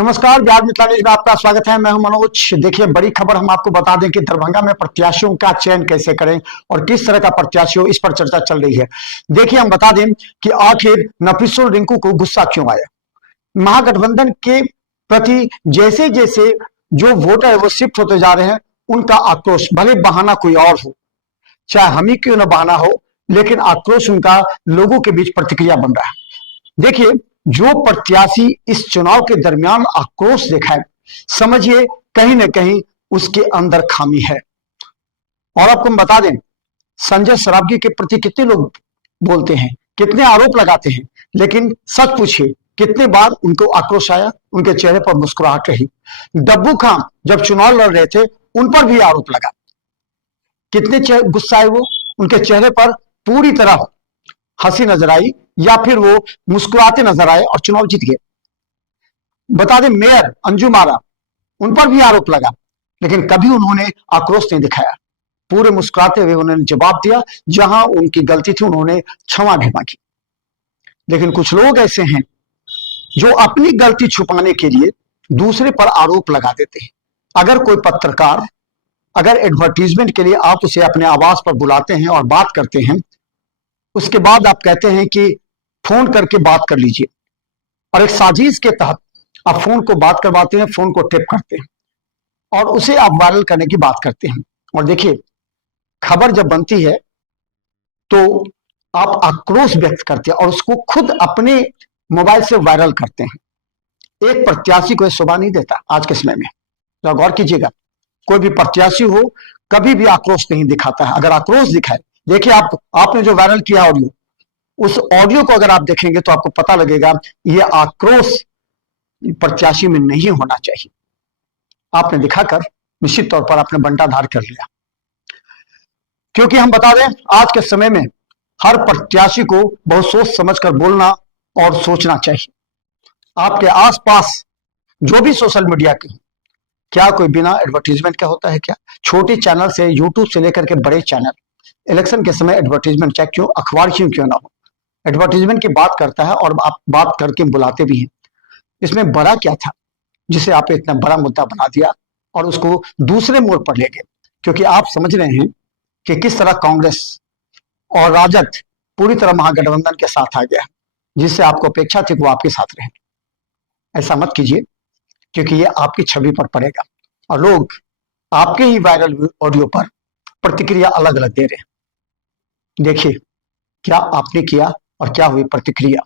नमस्कार, बिहार मिथिला न्यूज में आपका स्वागत है। मैं हूं मनोज। देखिए, बड़ी खबर हम आपको बता दें कि दरभंगा में प्रत्याशियों का चयन कैसे करें और किस तरह का प्रत्याशी हो, इस पर चर्चा चल रही है। देखिए, हम बता दें कि आखिर नफीसुल रिंकू को गुस्सा क्यों आया। महागठबंधन के प्रति जैसे जैसे जो वोटर है वो शिफ्ट होते जा रहे हैं, उनका आक्रोश, भले बहाना कोई और हो, चाहे हम ही क्यों न बहाना हो, लेकिन आक्रोश उनका लोगों के बीच प्रतिक्रिया बन रहा है। देखिए, जो प्रत्याशी इस चुनाव के दरमियान आक्रोश दिखाए, समझिए कहीं ना कहीं उसके अंदर खामी है। और आपको हम बता दें, संजय सरावगी के प्रति कितने लोग बोलते हैं, कितने आरोप लगाते हैं, लेकिन सच पूछिए कितने बार उनको आक्रोश आया, उनके चेहरे पर मुस्कुराहट रही। डब्बू खां जब चुनाव लड़ रहे थे, उन पर भी आरोप लगा, कितने गुस्सा आए वो, उनके चेहरे पर पूरी तरह हंसी नजर आई या फिर वो मुस्कुराते नजर आए और चुनाव जीत गए। बता दें, मेयर अंजुम आरा, उन पर भी आरोप लगा, लेकिन कभी उन्होंने आक्रोश नहीं दिखाया, पूरे मुस्कुराते हुए उन्होंने जवाब दिया। जहां उनकी गलती थी उन्होंने क्षमा भी मांगी। लेकिन कुछ लोग ऐसे हैं जो अपनी गलती छुपाने के लिए दूसरे पर आरोप लगा देते हैं। अगर कोई पत्रकार, अगर एडवर्टीजमेंट के लिए आप उसे अपने आवास पर बुलाते हैं और बात करते हैं, उसके बाद आप कहते हैं कि फोन करके बात कर लीजिए, और एक साजिश के तहत आप फोन को बात करवाते हैं, फोन को टेप करते हैं और उसे आप वायरल करने की बात करते हैं। और देखिए, खबर जब बनती है तो आप आक्रोश व्यक्त करते हैं और उसको खुद अपने मोबाइल से वायरल करते हैं। एक प्रत्याशी को शोभा नहीं देता आज के समय में। तो गौर कीजिएगा, कोई भी प्रत्याशी हो कभी भी आक्रोश नहीं दिखाता है। अगर आक्रोश दिखाए, देखिए आपने जो वायरल किया ऑडियो, उस ऑडियो को अगर आप देखेंगे तो आपको पता लगेगा ये आक्रोश प्रत्याशी में नहीं होना चाहिए। आपने दिखाकर निश्चित तौर पर आपने बंटाधार कर लिया। क्योंकि हम बता दें, आज के समय में हर प्रत्याशी को बहुत सोच समझकर बोलना और सोचना चाहिए। आपके आसपास जो भी सोशल मीडिया के, क्या कोई बिना एडवर्टीजमेंट का होता है क्या? छोटे चैनल से, यूट्यूब से लेकर के बड़े चैनल, इलेक्शन के समय एडवर्टीजमेंट, चाहे क्यों अखबार क्यों ना हो, एडवर्टीजमेंट की बात करता है और आप बात करके बुलाते भी हैं। इसमें बड़ा क्या था जिसे आप इतना बड़ा मुद्दा बना दिया और उसको दूसरे मोड़ पर ले गए? क्योंकि आप समझ रहे हैं कि किस तरह कांग्रेस और राजद पूरी तरह महागठबंधन के साथ आ गया, जिससे आपको अपेक्षा थी कि वो आपके साथ रहे। ऐसा मत कीजिए, क्योंकि ये आपकी छवि पर पड़ेगा और लोग आपके ही वायरल ऑडियो पर प्रतिक्रिया अलग अलग दे रहे हैं। देखिए क्या आपने किया और क्या हुई प्रतिक्रिया।